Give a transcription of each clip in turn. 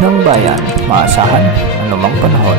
ng bayan, maasahan anumang panahon.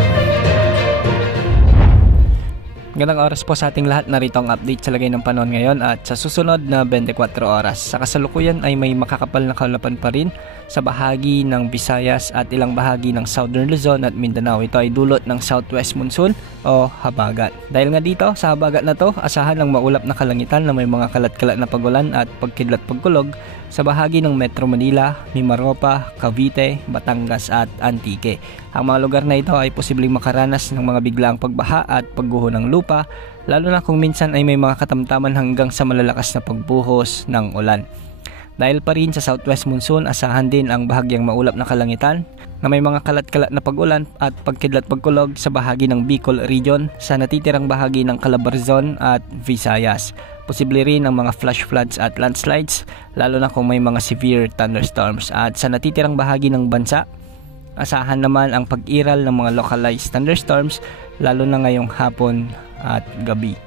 Magandang oras po sa ating lahat. Narito ang update sa lagay ng panahon ngayon at sa susunod na 24 oras. Sa kasalukuyan ay may makakapal na kaulapan pa rin sa bahagi ng Visayas at ilang bahagi ng Southern Luzon at Mindanao. Ito ay dulot ng southwest monsoon o habagat. Dahil nga dito sa habagat na to, asahan ng maulap na kalangitan na may mga kalat-kalat na pagulan at pagkidlat-pagkulog sa bahagi ng Metro Manila, Mimaropa, Cavite, Batangas at Antique. Ang mga lugar na ito ay posibleng makaranas ng mga biglaang pagbaha at pagguho ng lupa, lalo na kung minsan ay may mga katamtaman hanggang sa malalakas na pagbuhos ng ulan. Dahil pa rin sa southwest monsoon, asahan din ang bahagyang maulap na kalangitan na may mga kalat-kalat na pag-ulan at pagkidlat-pagkulog sa bahagi ng Bicol region, sa natitirang bahagi ng Calabarzon at Visayas. Posible rin ang mga flash floods at landslides, lalo na kung may mga severe thunderstorms. At sa natitirang bahagi ng bansa, asahan naman ang pag-iral ng mga localized thunderstorms, lalo na ngayong hapon at gabi.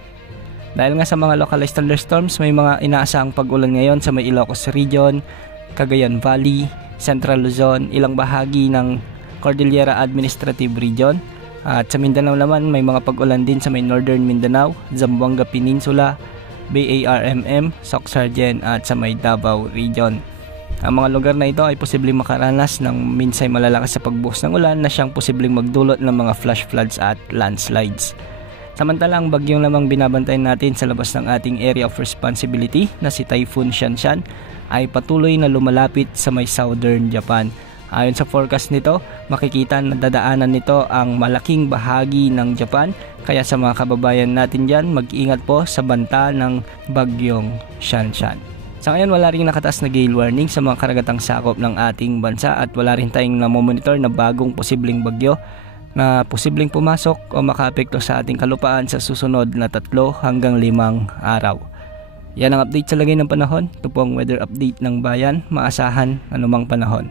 Dahil nga sa mga localized thunderstorms, may mga inaasahang pag-ulan ngayon sa may Ilocos region, Cagayan Valley, Central Luzon, ilang bahagi ng Cordillera Administrative Region. At sa Mindanao naman, may mga pag-ulan din sa may Northern Mindanao, Zamboanga Peninsula, BARMM, Soc-Sargen at sa may Davao Region. Ang mga lugar na ito ay posibleng makaranas ng minsay malalakas sa pagbuhos ng ulan na siyang posibleng magdulot ng mga flash floods at landslides. Samantala, ang bagyong lamang binabantayan natin sa labas ng ating area of responsibility na si Typhoon Shanshan ay patuloy na lumalapit sa may southern Japan. Ayon sa forecast nito, makikita na dadaanan nito ang malaking bahagi ng Japan, kaya sa mga kababayan natin dyan, mag-ingat po sa banta ng bagyong Shanshan. Sa ngayon, wala ring nakataas na gale warning sa mga karagatang sakop ng ating bansa at wala rin tayong namomonitor na bagong posibleng bagyo na posibleng pumasok o makaapekto sa ating kalupaan sa susunod na 3 hanggang 5 araw. Yan ang update sa lagay ng panahon. Ito po ang weather update ng bayan, maasahan anumang panahon.